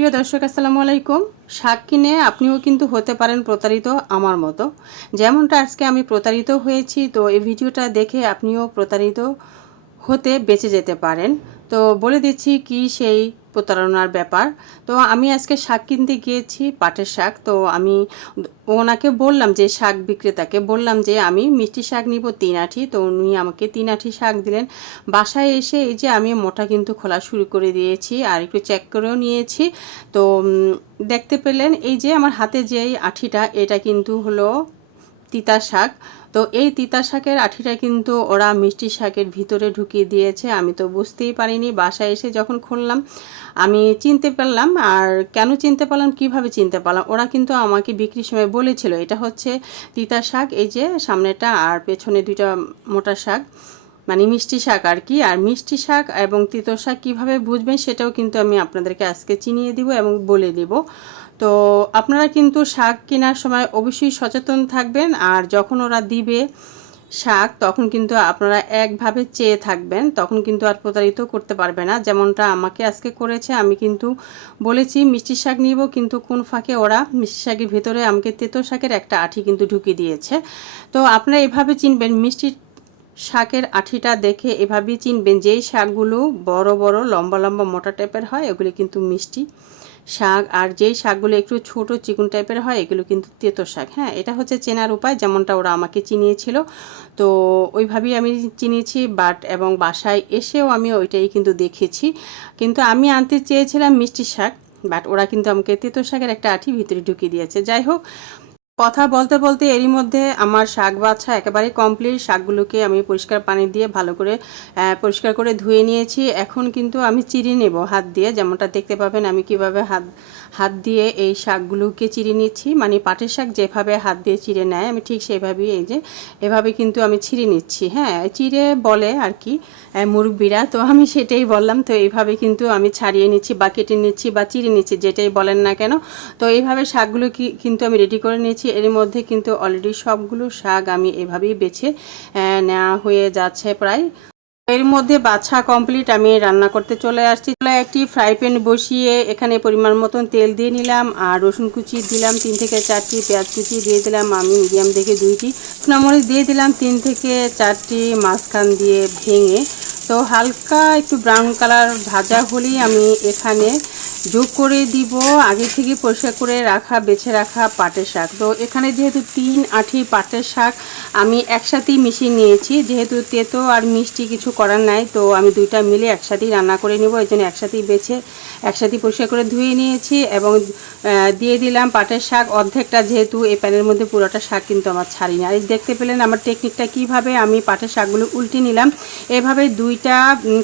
প্রিয় দর্শক আসসালামু আলাইকুম। শাক কিনে আপনিও কিন্তু হতে পারেন প্রতারিত আমার মতো। যেমনটা আজকে আমি প্রতারিত হয়েছি, তো এই ভিডিওটা দেখে আপনিও প্রতারিত হতে বেঁচে যেতে পারেন। তো বলে দিচ্ছি কি সেই প্রতারণার ব্যাপার। তো আমি আজকে শাক কিনতে গিয়েছি, পাটের শাক। তো আমি ওনাকে বললাম, যে শাক বিক্রেতাকে বললাম যে আমি মিষ্টি শাক নিব 3 আঁটি। তো উনি আমাকে 3 আঁটি শাক দিলেন। বাসায় এসে এই যে আমি মোটা কিন্তু খোলা শুরু করে দিয়েছি আর একটু চেক করেও নিয়েছি। তো দেখতে পেলেন এই যে আমার হাতে যে আঁটিটা, এটা কিন্তু হলো তিতা শাক। তো এই তিতা শাকের আঁটিটা কিন্তু ওরা মিষ্টি শাকের ভিতরে ঢুকিয়ে দিয়েছে। আমি তো বুঝতেই পারিনি। বাসায় এসে যখন খুললাম আমি চিনতে পারলাম। আর কেন চিনতে পারলাম, কিভাবে চিনতে পারলাম, ওরা কিন্তু আমাকে বিক্রির সময় বলেছিল এটা হচ্ছে তিতা শাক, এই যে সামনেটা আর পেছনে দুইটা মোটা শাক, মানে মিষ্টি শাক আর কি। আর মিষ্টি শাক এবং তিতো শাক কীভাবে বুঝবেন সেটাও কিন্তু আমি আপনাদেরকে আজকে চিনিয়ে দিব এবং বলে দিব। তো আপনারা কিন্তু শাক কেনার সময় অবশ্যই সচেতন থাকবেন। আর যখন ওরা দিবে শাক তখন কিন্তু আপনারা একভাবে চেয়ে থাকবেন, তখন কিন্তু আর প্রতারিত করতে পারবে না, যেমনটা আমাকে আজকে করেছে। আমি কিন্তু বলেছি মিষ্টি শাক নিব, কিন্তু কোন ফাঁকে ওরা মিষ্টি শাকের ভেতরে আমাকে তেতো শাকের একটা আঁটি কিন্তু ঢুকিয়ে দিয়েছে। তো আপনারা এভাবে চিনবেন, মিষ্টি শাকের আঁটিটা দেখে এভাবেই চিনবেন, যেই শাকগুলো বড় বড় লম্বা লম্বা মোটা টাইপের হয় এগুলি কিন্তু মিষ্টি শাক, আর যেই শাকগুলো একটু ছোট চিকন টাইপের হয় এগুলো কিন্তু তেতো শাক। হ্যাঁ, এটা হচ্ছে চেনার উপায়, যেমনটা ওরা আমাকে চিনিয়েছিল। তো ওইভাবেই আমি চিনিয়েছি, এবং বাসায় এসেও আমি ওইটাই কিন্তু দেখেছি। কিন্তু আমি আনতে চেয়েছিলাম মিষ্টি শাক, বাট ওরা কিন্তু আমাকে তেতো শাকের একটা আঁটি ভিতরে ঢুকিয়ে দিয়েছে। যাই হোক, কথা বলতে বলতে এরই মধ্যে আমার শাক বাছা একেবারে কমপ্লিট। শাকগুলোকে আমি পরিষ্কার পানি দিয়ে ভালো করে পরিষ্কার করে ধুয়ে নিয়েছি। এখন কিন্তু আমি চিড়ে নেব হাত দিয়ে, যেমনটা দেখতে পাবেন আমি কিভাবে হাত দিয়ে এই শাকগুলোকে চিড়ে নিচ্ছি। মানে পাটের শাক যেভাবে হাত দিয়ে চিড়ে নেয় আমি ঠিক সেইভাবেই এই যে এভাবে কিন্তু আমি ছিঁড়ে নিচ্ছি। হ্যাঁ, চিড়ে বলে আর কি মুরব্বিরা, তো আমি সেটাই বললাম। তো এইভাবে কিন্তু আমি ছাড়িয়ে নিচ্ছি বা কেটে নিচ্ছি বা চিড়ে নিচ্ছি, যেটাই বলেন না কেন। তো এইভাবে শাকগুলো কিন্তু আমি রেডি করে নিয়েছি। এর মধ্যে কিন্তু অলরেডি সবগুলো শাক আমি এভাবেই বেছে নেওয়া হয়ে যাচ্ছে প্রায়। এর মধ্যে বাছা কমপ্লিট, আমি রান্না করতে চলে আসছি। একটি ফ্রাই প্যান বসিয়ে এখানে পরিমাণ মতন তেল দিয়ে নিলাম, আর রসুন কুচি দিলাম 3 থেকে 4টি, পেঁয়াজ কুচি দিয়ে দিলাম আমি মিডিয়াম দেখে 2টি, শুকনো মরিচ দিয়ে দিলাম 3 থেকে 4টি, মাঝখান দিয়ে ভেঙে। তো হালকা একটু ব্রাউন কালার ভাজা হলেই আমি এখানে যোগ করে দিব আগে থেকে পরিষ্কার করে রাখা বেছে রাখা পাটের শাক। তো এখানে যেহেতু 3 আঁটি পাটের শাক আমি একসাথেই মিশিয়ে নিয়েছি, যেহেতু তেতো আর মিষ্টি কিছু করার নাই, তো আমি দুইটা মিলে একসাথেই রান্না করে নেব। এই জন্য একসাথেই বেছে একসাথেই পরিষ্কার করে ধুয়ে নিয়েছি এবং দিয়ে দিলাম পাটের শাক অর্ধেকটা, যেহেতু এই প্যানের মধ্যে পুরোটা শাক কিন্তু আমার ছাড়ি না। এই দেখতে পেলেন আমার টেকনিকটা কিভাবে আমি পাটের শাকগুলো উল্টে নিলাম। এভাবে দুইটা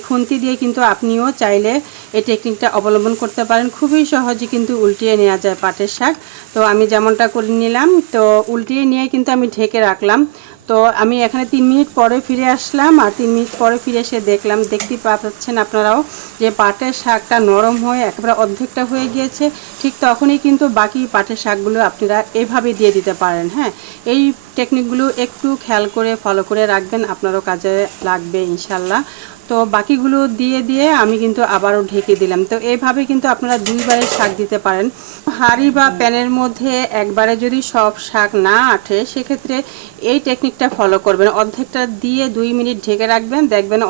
খুন্তি দিয়ে কিন্তু আপনিও চাইলে এই টেকনিকটা অবলম্বন করতে পারেন। খুবই সহজে কিন্তু উল্টিয়ে নেওয়া যায় পাটের শাক। তো আমি যেমনটা করে নিলাম, তো উল্টিয়ে নিয়ে কিন্তু আমি ঢেকে রাখলাম। তো আমি এখানে 3 মিনিট পরে ফিরে আসলাম, আর 3 মিনিট পরে ফিরে এসে দেখলাম, দেখতেই পাচ্ছেন আপনারাও, যে পাটের শাকটা নরম হয়ে একেবারে অর্ধেকটা হয়ে গিয়েছে। ঠিক তখনই কিন্তু বাকি পাটের শাকগুলো আপনারা এভাবে দিয়ে দিতে পারেন। হ্যাঁ, এই টেকনিকগুলো একটু খেয়াল করে ফলো করে রাখবেন, আপনারও কাজে লাগবে ইনশাল্লাহ। তো বাকিগুলো দিয়ে দিয়ে আমি কিন্তু আবারও ঢেকে দিলাম। তো এইভাবে কিন্তু আপনারা 2বারে শাক দিতে পারেন। হাঁড়ি বা প্যানের মধ্যে একবারে যদি সব শাক না আঠে, সেক্ষেত্রে এই টেকনিকটা ফলো করবেন। অর্ধেকটা দিয়ে 2 মিনিট ঢেকে রাখবেন, দেখবেন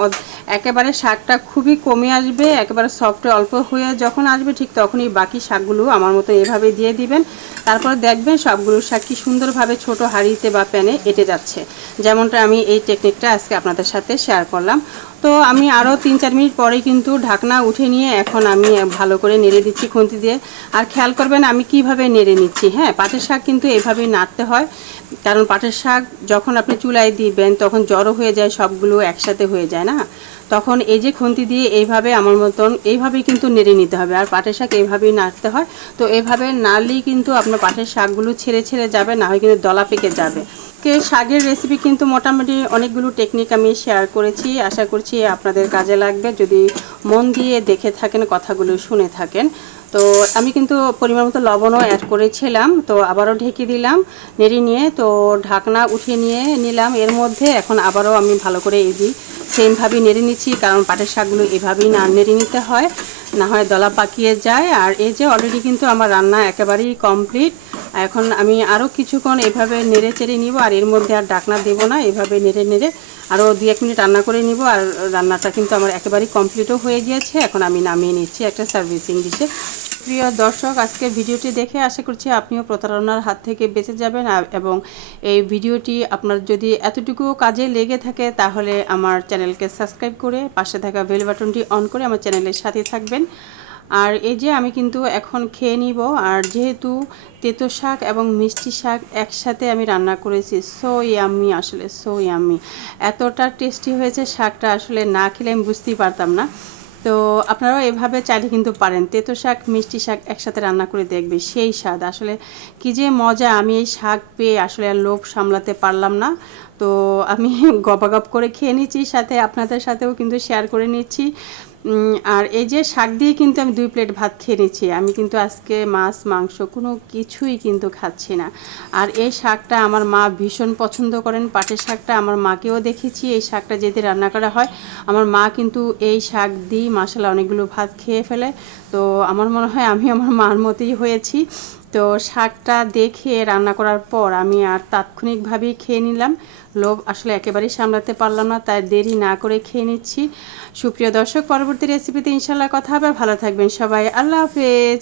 একেবারে শাকটা খুবই কমে আসবে, একেবারে সফটে অল্প হয়ে যখন আসবে ঠিক তখনই বাকি শাকগুলো আমার মতো এভাবে দিয়ে দিবেন। তারপর দেখবেন সবগুলো শাক কি সুন্দরভাবে ছোট হাঁড়িতে বা প্যানে এঁটে যাচ্ছে, যেমনটা আমি এই টেকনিকটা আজকে আপনাদের সাথে শেয়ার করলাম। তো আমি আরও 3-4 মিনিট পরে কিন্তু ঢাকনা উঠে নিয়ে এখন আমি ভালো করে নেড়ে দিচ্ছি খুন্তি দিয়ে। আর খেয়াল করবেন আমি কিভাবে নেড়ে নিচ্ছি। হ্যাঁ, পাটের শাক কিন্তু এভাবেই নাড়তে হয়, কারণ পাটের শাক যখন আপনি চুলায় দিবেন তখন জড়ো হয়ে যায়, সবগুলো একসাথে হয়ে যায় না, তখন এই যে খুন্তি দিয়ে এইভাবে আমার মতন এইভাবেই কিন্তু নেড়ে নিতে হবে। আর পাটের শাক এইভাবেই নাড়তে হয়। তো এইভাবে নাড়লেই কিন্তু আপনার পাটের শাকগুলো ছেড়ে ছেড়ে যাবে, না হয় কিন্তু দলা পেকে যাবে। শাকের রেসিপি কিন্তু মোটামুটি অনেকগুলো টেকনিক আমি শেয়ার করেছি, আশা করছি আপনাদের কাজে লাগবে যদি মন দিয়ে দেখে থাকেন, কথাগুলো শুনে থাকেন। তো আমি কিন্তু পরিমাণ মতো লবণও অ্যাড করেছিলাম। তো আবারও ঢেকে দিলাম নেড়ে নিয়ে, তো ঢাকনা উঠিয়ে নিয়ে নিলাম। এর মধ্যে এখন আবারও আমি ভালো করে এই সেমভাবেই নেড়ে নিচ্ছি, কারণ পাটের শাকগুলো এভাবেই না নেড়ে নিতে হয়। না হয় দলা পাকিয়ে যায়। আর এই যে অলরেডি কিন্তু আমার রান্না একেবারেই কমপ্লিট। এখন আমি আরও কিছুক্ষণ এভাবে নেড়ে চেড়ে নিব, আর এর মধ্যে আর ডাকনা দেবো না, এভাবে নেড়ে নেড়ে আরও 2-1 মিনিট রান্না করে নিব। আর রান্নাটা কিন্তু আমার একেবারেই কমপ্লিটও হয়ে গিয়েছে। এখন আমি নামিয়ে নিচ্ছি একটা সার্ভিসিং ডিশে। প্রিয় দর্শক, আজকের ভিডিওটি দেখে আশা করছি আপনিও প্রতারণার হাত থেকে বেঁচে যাবেন। এবং এই ভিডিওটি আপনার যদি এতটুকু কাজে লেগে থাকে তাহলে আমার চ্যানেলকে সাবস্ক্রাইব করে পাশে থাকা বেল বাটনটি অন করে আমার চ্যানেলের সাথে থাকবেন। আর এই যে আমি কিন্তু এখন খেয়ে নিব। আর যেহেতু তেতো শাক এবং মিষ্টি শাক একসাথে আমি রান্না করেছি, সো ইয়াম্মি, আসলে সো ইয়াম্মি, এতটা টেস্টি হয়েছে শাকটা, আসলে না খেলে আমি বুঝতেই পারতাম না। তো আপনারাও এভাবে চাইলে কিন্তু পারেন, তেতো শাক মিষ্টি শাক একসাথে রান্না করে দেখবে, সেই স্বাদ, আসলে কী যে মজা। আমি এই শাক পেয়ে আসলে আর লোভ সামলাতে পারলাম না, তো আমি গপাগপ করে খেয়ে নিচ্ছি, সাথে আপনাদের সাথেও কিন্তু শেয়ার করে নিচ্ছি। আর এই যে শাক দিয়ে কিন্তু আমি 2 প্লেট ভাত খেয়ে নিচ্ছি। আমি কিন্তু আজকে মাছ মাংস কোনো কিছুই কিন্তু খাচ্ছি না। আর এই শাকটা আমার মা ভীষণ পছন্দ করেন, পাটের শাকটা। আমার মাকেও দেখেছি এই শাকটা যেতে রান্না করা হয়, আমার মা কিন্তু এই শাক দিয়ে মাশাআল্লাহ অনেকগুলো ভাত খেয়ে ফেলে। তো আমার মনে হয় আমি আমার মার মতোই হয়েছি। তো শাকটা দেখে রান্না করার পর আমি আর তাৎক্ষণিকভাবেই খেয়ে নিলাম। লোভ আসলে একেবারেই সামলাতে পারলাম না, তাই দেরি না করে খেয়ে নিচ্ছি। সুপ্রিয় দর্শক, পরবর্তী রেসিপিতে ইনশাআল্লাহ কথা হবে। ভালো থাকবেন সবাই, আল্লাহ হাফেজ।